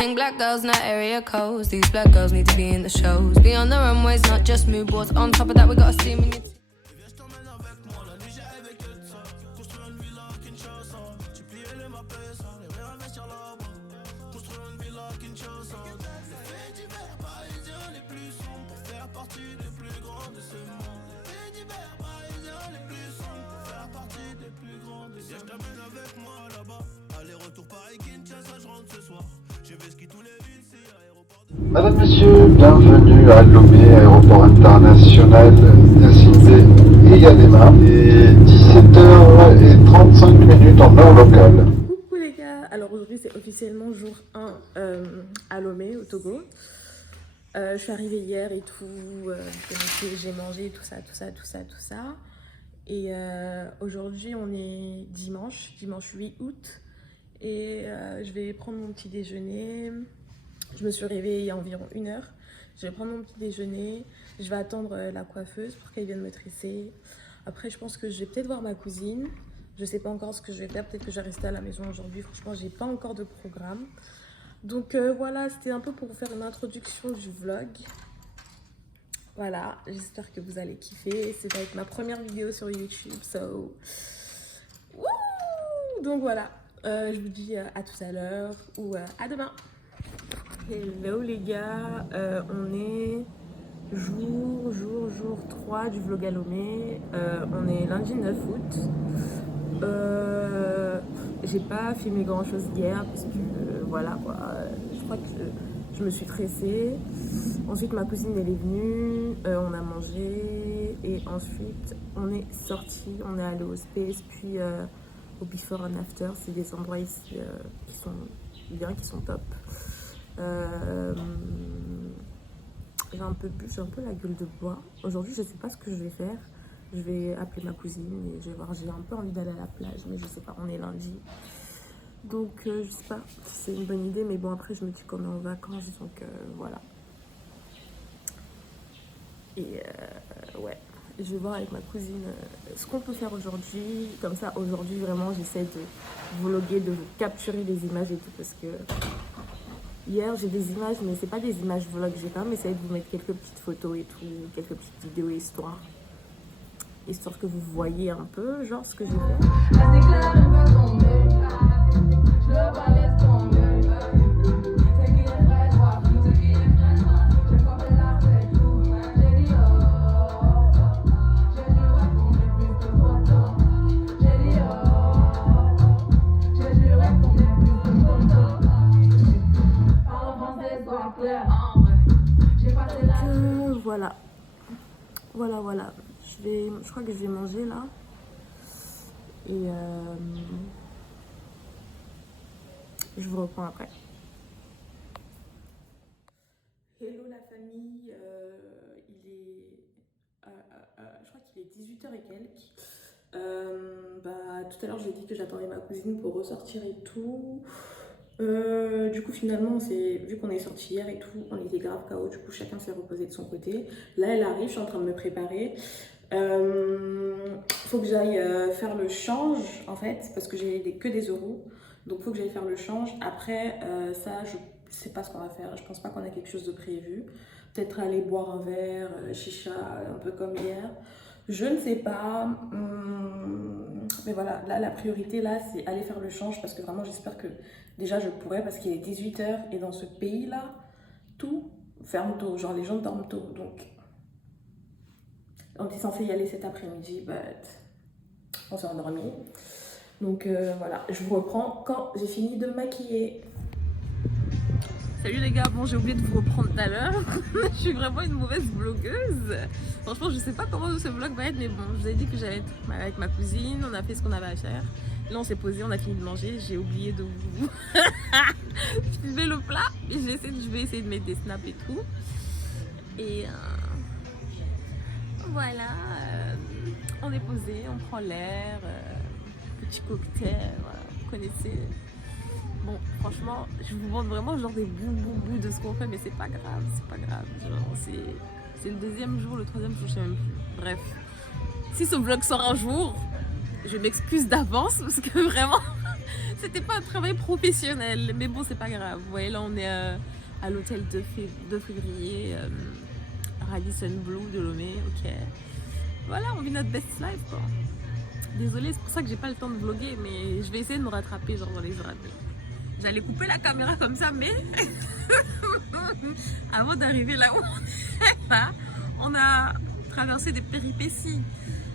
Pink black girls, not area codes. These black girls need to be in the shows. Be on the runways, not just mood boards. On top of that, we got a steaming it. Madame, Monsieur, bienvenue à Lomé, aéroport international Sydney Eyadema. Il est 17h35 en heure locale. Coucou les gars, alors aujourd'hui c'est officiellement jour 1 à Lomé au Togo. Je suis arrivée hier et tout, j'ai mangé tout ça. Et aujourd'hui on est dimanche 8 août et je vais prendre mon petit déjeuner. Je me suis réveillée il y a environ 1 heure. Je vais prendre mon petit déjeuner. Je vais attendre la coiffeuse pour qu'elle vienne me tresser. Après, je pense que je vais peut-être voir ma cousine. Je ne sais pas encore ce que je vais faire. Peut-être que je vais rester à la maison aujourd'hui. Franchement, je n'ai pas encore de programme. Donc voilà, c'était un peu pour vous faire une introduction du vlog. Voilà, j'espère que vous allez kiffer. C'est avec ma première vidéo sur YouTube. So... Wouh! Donc voilà, je vous dis à tout à l'heure ou à demain. Hello les gars, on est jour 3 du vlog à Lomé. On est lundi 9 août. J'ai pas filmé grand chose hier parce que voilà quoi, je crois que je me suis tressée. Ensuite ma cousine elle est venue, on a mangé et ensuite on est sorti, on est allé au Space puis au Before and After. C'est des endroits ici qui sont bien, qui sont top. J'ai un peu bu, j'ai un peu la gueule de bois. Aujourd'hui, je sais pas ce que je vais faire. Je vais appeler ma cousine et je vais voir. J'ai un peu envie d'aller à la plage, mais je sais pas, on est lundi. Donc, je sais pas si c'est une bonne idée, mais bon, après, je me dis qu'on est en vacances, donc voilà. Et ouais, je vais voir avec ma cousine ce qu'on peut faire aujourd'hui. Comme ça, aujourd'hui, vraiment, j'essaie de vlogger, de vous capturer les images et tout, parce que hier, j'ai des images, mais c'est pas des images vlog. J'ai quand même essayé de vous mettre quelques petites photos et tout, quelques petites vidéos histoire que vous voyez un peu, genre ce que j'ai fait. Voilà. Je crois que je vais manger là. Et je vous reprends après. Hello la famille. Il est... je crois qu'il est 18h et quelques. Tout à l'heure, j'ai dit que j'attendais ma cousine pour ressortir et tout. Du coup finalement vu qu'on est sorti hier et tout, on était grave KO, du coup chacun s'est reposé de son côté. Là elle arrive, je suis en train de me préparer. Faut que j'aille faire le change en fait, parce que j'ai que des euros, donc faut que j'aille faire le change. Après ça je sais pas ce qu'on va faire, je pense pas qu'on a quelque chose de prévu. Peut-être aller boire un verre, chicha, un peu comme hier, je ne sais pas. Mais voilà, là la priorité là c'est aller faire le change, parce que vraiment j'espère que déjà je pourrais, parce qu'il est 18h et dans ce pays là tout ferme tôt, genre les gens dorment tôt, donc on était censé y aller cet après-midi, on s'est endormi. Donc voilà, je vous reprends quand j'ai fini de me maquiller. Salut les gars, bon j'ai oublié de vous reprendre tout à l'heure. Je suis vraiment une mauvaise vlogueuse. Franchement je sais pas comment ce vlog va être, mais bon je vous ai dit que j'allais être avec ma cousine, on a fait ce qu'on avait à faire. Là on s'est posé, on a fini de manger, j'ai oublié de vous filmer le plat. Et je vais essayer de mettre des snaps et tout. Et voilà, on est posé, on prend l'air, petit cocktail, voilà, vous connaissez. Bon, franchement, je vous montre vraiment genre des bouts de ce qu'on fait, mais c'est pas grave, genre c'est le 2e jour, le 3e jour, je sais même plus. Bref, si ce vlog sort un jour, je m'excuse d'avance parce que vraiment, C'était pas un travail professionnel, mais bon, c'est pas grave. Vous voyez, là, on est à l'hôtel de février, Radisson Blu de Lomé, ok. Voilà, on vit notre best life, quoi. Désolée, c'est pour ça que j'ai pas le temps de vlogger, mais je vais essayer de me rattraper, genre dans les heures à venir. J'allais couper la caméra comme ça, mais avant d'arriver là où on est, là, on a traversé des péripéties.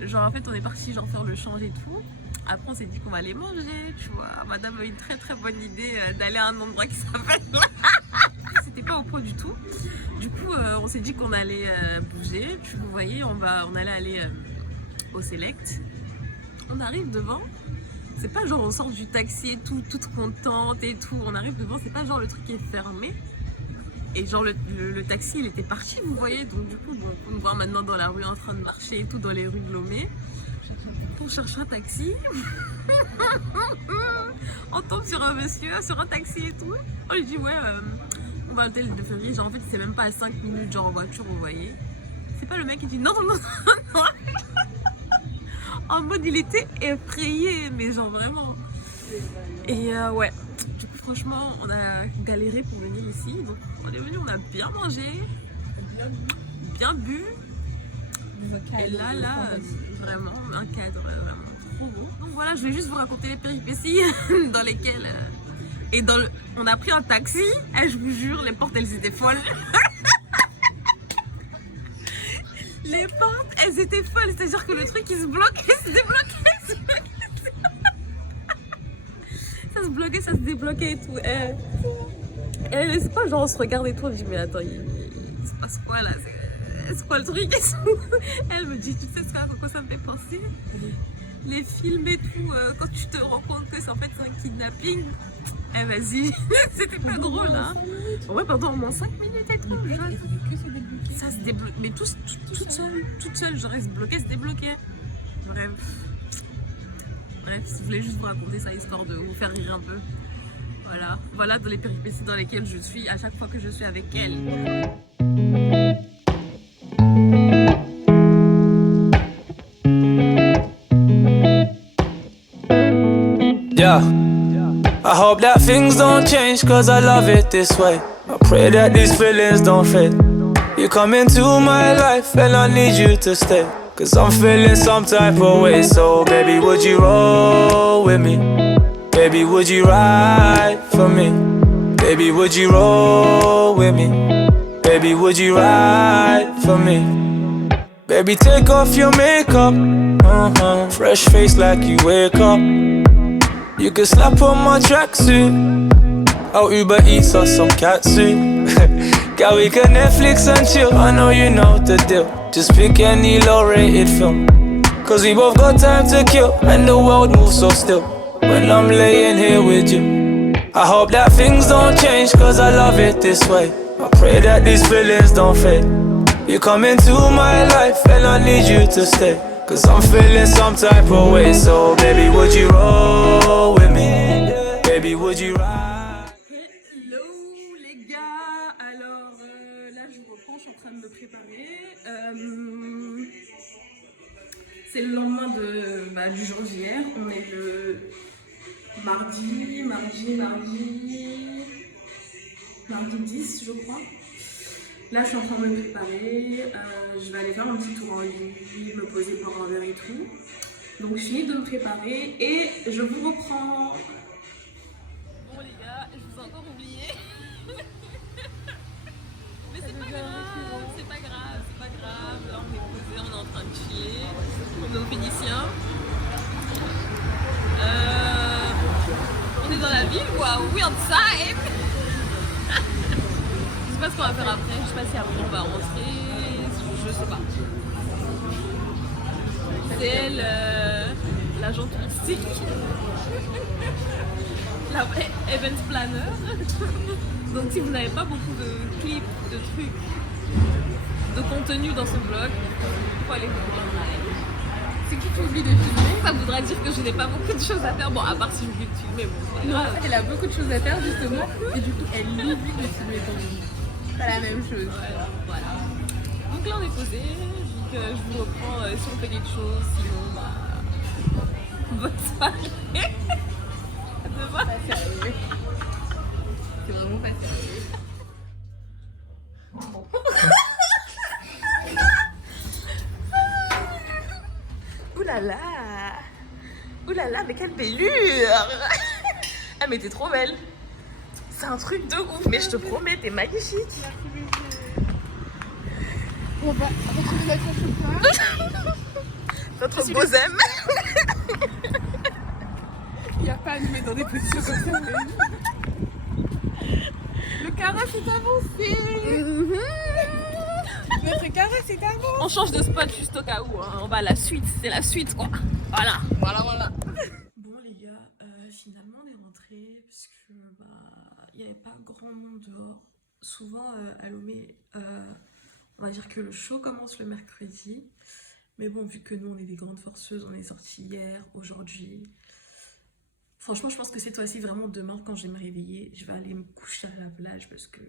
Genre, en fait, on est parti genre faire le change et tout. Après, on s'est dit qu'on va aller manger, tu vois. Madame a eu une très très bonne idée d'aller à un endroit qui s'appelle là. C'était pas au point du tout. Du coup, on s'est dit qu'on allait bouger. Vous voyez, on allait aller au Select. On arrive devant. C'est pas genre on sort du taxi et tout, toute contente et tout. On arrive devant, c'est pas genre le truc qui est fermé. Et genre le taxi il était parti, vous voyez. Donc du coup, bon, on me voit maintenant dans la rue en train de marcher et tout, dans les rues de Lomé. On cherche un taxi. On tombe sur un monsieur, sur un taxi et tout. On lui dit ouais, on va à l'hôtel de février. Genre en fait c'est même pas à 5 minutes genre en voiture, vous voyez. C'est pas le mec qui dit non. En mode il était effrayé, mais genre vraiment. Et ouais, du coup franchement on a galéré pour venir ici. Donc on est venu, on a bien mangé, bien bu. Et là, vraiment un cadre vraiment trop beau. Donc voilà, je vais juste vous raconter les péripéties dans lesquelles... on a pris un taxi, et je vous jure, les portes elles étaient folles. Les portes elles étaient folles, c'est-à-dire que le truc il se bloquait, se débloquait. Ça se bloquait, ça se débloquait et tout. Et c'est pas genre on se regarde et tout, on dit mais attends, il se passe quoi là? C'est quoi le truc? Elle me dit, tu sais à quoi ça me fait penser? Les films et tout, quand tu te rends compte que c'est en fait un kidnapping. Eh vas-y, c'était pas drôle hein. Ouais pardon, au moins 5 minutes et tout. Ça se débloque, mais toute seule, je reste bloquée, se débloquait. Bref, je voulais juste vous raconter ça histoire de vous faire rire un peu. Voilà dans les péripéties dans lesquelles je suis à chaque fois que je suis avec elle. Yeah, I hope that things don't change cause I love it this way. I pray that these feelings don't fade. You come into my life and I need you to stay. Cause I'm feeling some type of way. So baby would you roll with me? Baby would you ride for me? Baby would you roll with me? Baby would you ride for me? Baby take off your makeup, fresh face like you wake up. You can slap on my tracksuit. I'll Uber Eats or some catsuit. Girl, we can Netflix and chill. I know you know the deal. Just pick any low-rated film. Cause we both got time to kill. And the world moves so still when I'm laying here with you. I hope that things don't change cause I love it this way. I pray that these feelings don't fade. You come into my life and I need you to stay. Cause I'm feeling some type of way. So baby would you roll with me? Baby would you ride? Hello les gars. Alors là je reprends, je suis en train de me préparer. C'est le lendemain du jour d'hier. On est le mardi 10 je crois. Là, je suis en train de me préparer, je vais aller faire un petit tour en lit, me poser pour un verre et tout. Donc, je finis de me préparer et je vous reprends. Bon les gars, je vous ai encore oublié. Mais c'est pas grave. Là, on est posé, on est en train de chiller. On est au Phénicien. On est dans la ville, waouh, we're outside. Je sais pas ce qu'on va faire après, je sais pas si après on va rentrer, je sais pas. C'est elle, l'agent touristique, la event planner. Donc si vous n'avez pas beaucoup de clips, de trucs, de contenu dans ce vlog, il faut aller vous voir. C'est qui t'oublie de filmer? Ça voudra dire que je n'ai pas beaucoup de choses à faire. Bon, à part si j'oublie de filmer, bon. Non, elle a beaucoup de choses à faire justement, et du coup elle oublie de filmer ton vie. Pas la même chose. Voilà. Donc là on est posé, donc je vous reprends si on fait quelque chose, sinon bonne soirée. C'est vraiment pas sérieux. Oulala! Oulala, mais quelle bellure! Ah, mais t'es trop belle! C'est un truc de ouf, mais je te promets, t'es magnifique! On va retrouver notre chocolat. Notre bosème! Il n'y a pas à nous mettre dans des positions comme ça. Le carrosse est avancé. Notre carrosse est avancé. On change de spot juste au cas où, hein. On va à la suite, c'est la suite quoi! Voilà! Voilà! Bon les gars, finalement on est rentré parce que il n'y avait pas grand monde dehors. Souvent à Lomé, on va dire que le show commence le mercredi. Mais bon, vu que nous on est des grandes forceuses, on est sortis hier, aujourd'hui. Franchement, je pense que cette fois-ci, vraiment demain, quand je vais me réveiller, je vais aller me coucher à la plage parce que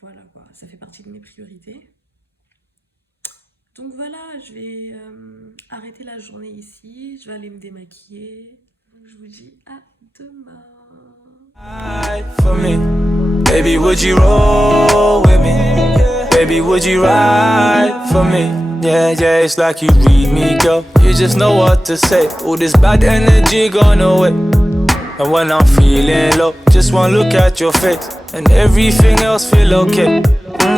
voilà quoi, ça fait partie de mes priorités. Donc voilà, je vais arrêter la journée ici, je vais aller me démaquiller. Je vous dis à demain. For me, baby, would you roll with me? Baby, would you ride for me? Yeah, yeah, it's like you read me, girl. You just know what to say. All this bad energy gone away. And when I'm feeling low, just one look at your face, and everything else feel okay.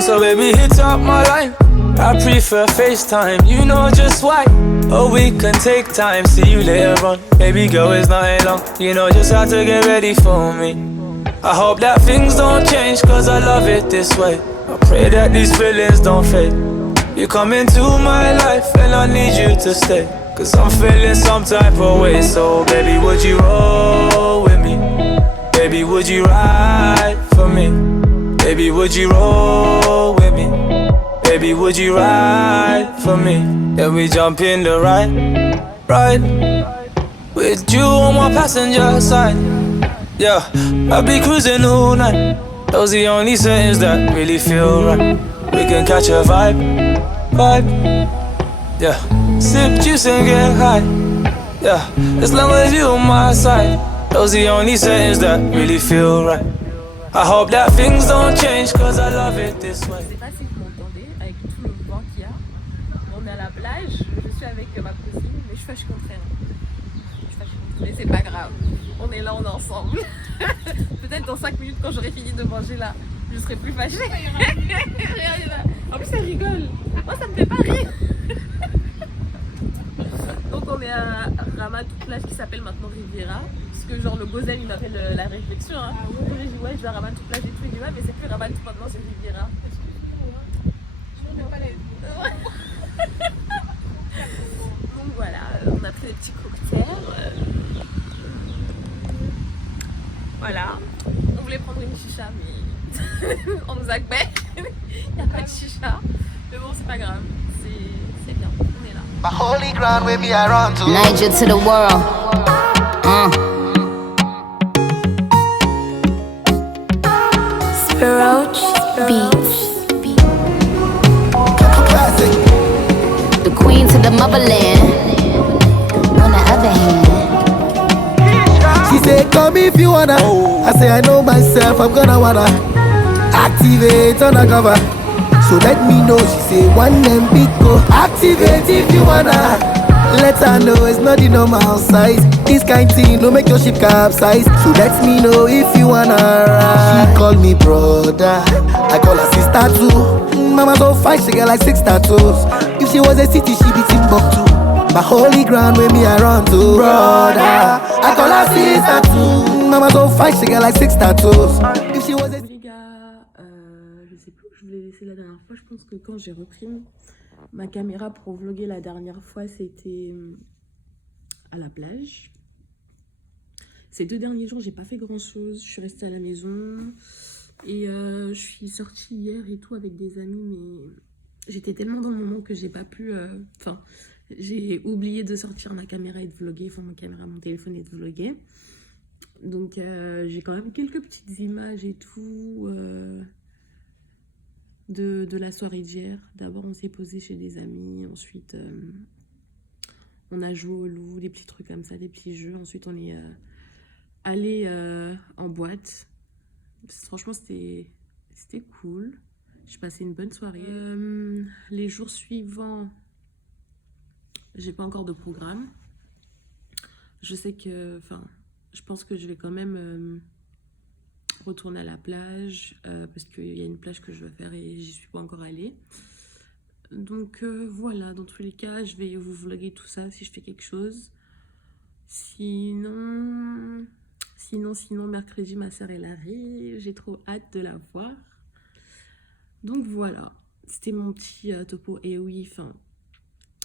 So baby, hit up my line. I prefer FaceTime, you know just why. Oh, we can take time, see you later on. Baby girl, it's nothing long. You know just how to get ready for me. I hope that things don't change, cause I love it this way. I pray that these feelings don't fade. You come into my life and I need you to stay, cause I'm feeling some type of way. So baby, would you roll with me? Baby, would you ride for me? Baby, would you roll with me? Baby, would you ride for me? Then we jump in the ride with you on my passenger side. Yeah, I'll be cruising all night. Those are the only settings that really feel right. We can catch a vibe. Yeah, sip juice and get high. Yeah, as long as you on my side. Those are the only settings that really feel right. I hope that things don't change, cause I love it this way. Je sais pas si vous m'entendez avec tout le vent qu'il y a. On est à la plage, je suis avec ma cousine, mais je fâche contre elle. Mais c'est pas grave. On est là, on est ensemble. Peut-être dans 5 minutes, quand j'aurai fini de manger là, je serai plus fâchée. En plus, elle rigole. Moi, ça me fait pas rire. Donc, on est à Ramatou plage qui s'appelle maintenant Riviera. Parce que, genre, le Bozem il m'appelle la réflexion. Hein. Donc, j'ai dit, ouais, je vais à Ramatou plage et tout. Il dit, ouais, mais c'est plus Ramatou maintenant, c'est Riviera. Donc, voilà, on a pris des petits cocktails. Voilà, on voulait prendre une chicha, mais on nous a fait. Il n'y a pas de chicha. Mais bon, c'est pas grave, c'est bien, on est là. My holy ground where me I run to. Niger to the world. Spiroach Beats. Classic. The queen to the motherland. On the other hand. She say come if you wanna. I say I know myself, I'm gonna wanna activate undercover. So let me know. She say one name big go. Activate if you wanna. Let her know it's not the normal size. This kind thing don't make your ship capsize. So let me know if you wanna ride. She call me brother, I call her sister too. Mama so fine, she get like 6 tattoos. If she was a city, she be Timbuktu. My holy ground where me I run to. Brother, I call her sister too. Mama so fine, she get like 6 tattoos. If she was a... Les gars, je sais plus où je voulais laisser la dernière fois. Je pense que quand j'ai repris ma caméra pour vlogger la dernière fois, c'était à la plage. Ces 2 derniers jours, j'ai pas fait grand chose. Je suis restée à la maison et je suis sortie hier et tout avec des amis, mais j'étais tellement dans le moment que j'ai pas pu. Enfin, j'ai oublié de sortir ma caméra et de vlogger, enfin ma caméra, mon téléphone et de vlogger. Donc j'ai quand même quelques petites images et tout de la soirée d'hier. D'abord on s'est posé chez des amis, ensuite on a joué au loup, des petits trucs comme ça, des petits jeux. Ensuite on est aller en boîte. Franchement, c'était cool. J'ai passé une bonne soirée. Les jours suivants, j'ai pas encore de programme. Je sais que, je pense que je vais quand même retourner à la plage parce qu'il y a une plage que je dois faire et j'y suis pas encore allée. Donc voilà, dans tous les cas, je vais vous vlogger tout ça si je fais quelque chose. Sinon, mercredi, ma soeur elle arrive. J'ai trop hâte de la voir. Donc voilà, c'était mon petit topo. Et oui,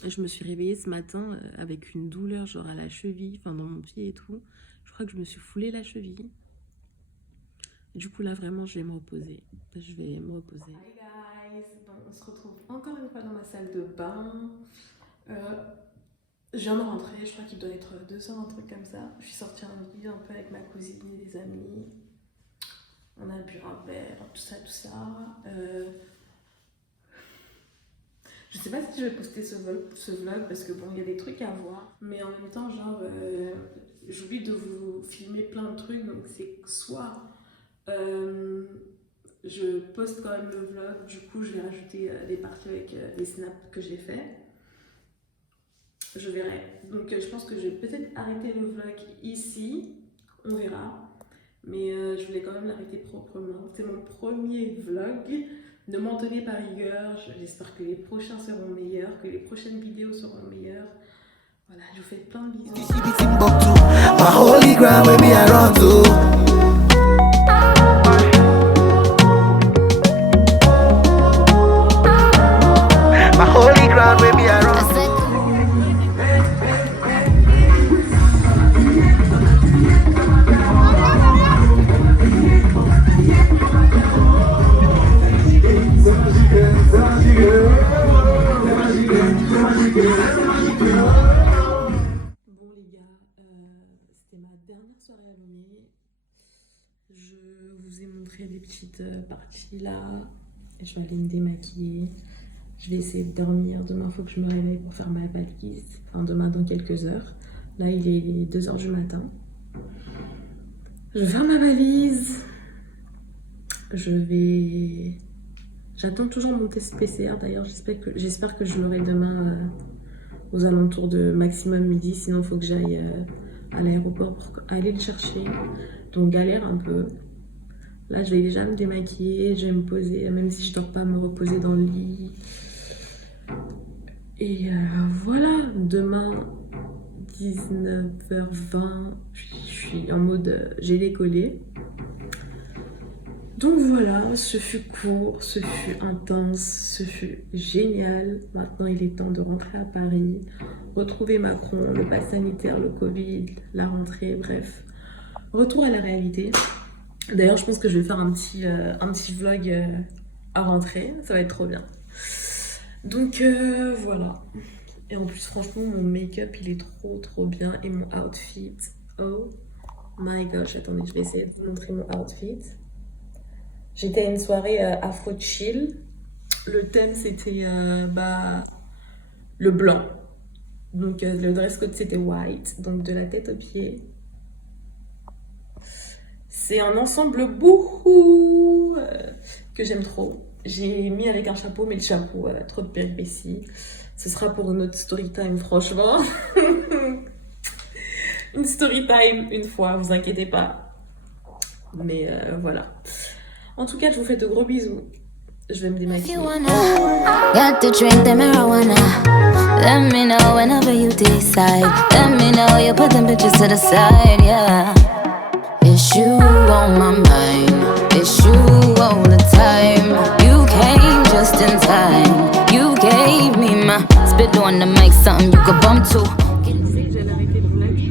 je me suis réveillée ce matin avec une douleur genre à la cheville, dans mon pied et tout. Je crois que je me suis foulé la cheville. Du coup là vraiment je vais me reposer. Hi guys, donc on se retrouve encore une fois dans ma salle de bain. Je viens de rentrer, je crois qu'il doit être 2h, un truc comme ça. Je suis sortie un peu avec ma cousine et des amis. On a bu un verre, tout ça. Je sais pas si je vais poster ce vlog parce que bon, il y a des trucs à voir. Mais en même temps, genre, j'oublie de vous filmer plein de trucs. Donc c'est soit je poste quand même le vlog. Du coup, je vais rajouter des parties avec des snaps que j'ai fait. Je verrai. Donc je pense que je vais peut-être arrêter le vlog ici. On verra. Mais je voulais quand même l'arrêter proprement. C'est mon premier vlog. Ne m'en tenez pas rigueur. J'espère que les prochains seront meilleurs, que les prochaines vidéos seront meilleures. Voilà, je vous fais plein de bisous. My holy ground, baby, I run to. My holy ground, baby, I run to. Bon les gars, c'était ma dernière soirée à Lomé. Je vous ai montré des petites parties là. Je vais aller me démaquiller. Je vais essayer de dormir. Demain, il faut que je me réveille pour faire ma valise. Enfin, demain, dans quelques heures. Là, il est 2h du matin. Je vais faire ma valise. J'attends toujours mon test PCR. D'ailleurs, j'espère que je l'aurai demain aux alentours de maximum midi. Sinon, il faut que j'aille à l'aéroport pour aller le chercher. Donc, galère un peu. Là, je vais déjà me démaquiller. Je vais me poser, même si je ne dors pas, me reposer dans le lit. Et voilà, demain 19h20, je suis en mode gelé-collé. Donc voilà, ce fut court, ce fut intense, ce fut génial. Maintenant, il est temps de rentrer à Paris, retrouver Macron, le pass sanitaire, le Covid, la rentrée, bref. Retour à la réalité. D'ailleurs, je pense que je vais faire un petit vlog à rentrée, ça va être trop bien. Donc voilà. Et en plus, franchement, mon make-up, il est trop bien. Et mon outfit, oh my gosh, attendez, je vais essayer de vous montrer mon outfit. J'étais à une soirée afro chill. Le thème c'était le blanc. Donc le dress code c'était white. Donc de la tête aux pieds. C'est un ensemble bouhou que j'aime trop. J'ai mis avec un chapeau, mais le chapeau, trop de péripéties. Ce sera pour une autre story time, franchement. Une story time une fois, vous inquiétez pas. Mais voilà. En tout cas, je vous fais de gros bisous. Je vais me démaquiller. Got to drink the marijuana. Let me know whenever you decide. Let me know you put them bitches to the side, yeah. It's you on my mind. It's you all the time. You came just in time. You gave me my spit on the mic, something you could bump to. Je sais que j'allais arrêter le vlog ici.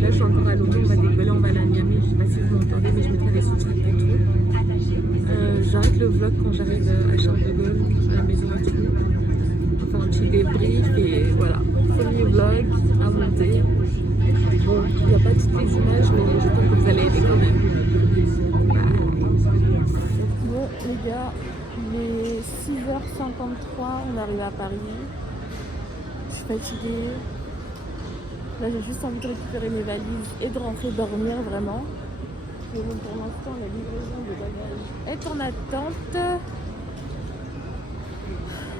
Là, je suis encore à Lomé, on va décoller, on va aller à Miami. Je sais pas si vous m'entendez, mais je mettrai les sous-titres et tout. J'arrête le vlog quand j'arrive à Charles de Gaulle, à la maison et tout. Enfin, un petit débrief et voilà. Premier vlog à monter. Bon, il n'y a pas toutes les images, mais je pense que vous allez aimer quand même. Bon, les gars, il est 6h53, on est arrivé à Paris. Je suis fatiguée. Là j'ai juste envie de récupérer mes valises et de rentrer dormir vraiment. Et donc pour l'instant la livraison de bagages est en attente.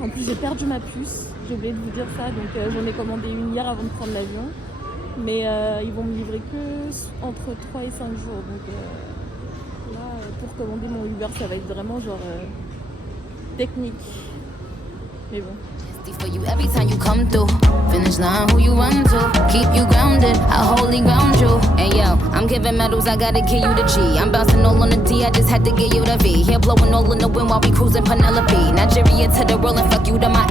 En plus j'ai perdu ma puce, j'ai oublié de vous dire ça, donc j'en ai commandé une hier avant de prendre l'avion. Mais ils vont me livrer que entre 3 et 5 jours. Donc là pour commander mon Uber ça va être vraiment genre technique. Mais bon. For you every time you come through. Finish line, who you run to? Keep you grounded, I wholly ground you. And yo, I'm giving medals, I gotta give you the G. I'm bouncing all on the D, I just had to give you the V. Here blowing all in the wind while we cruising Penelope. Nigeria to the world and fuck you to my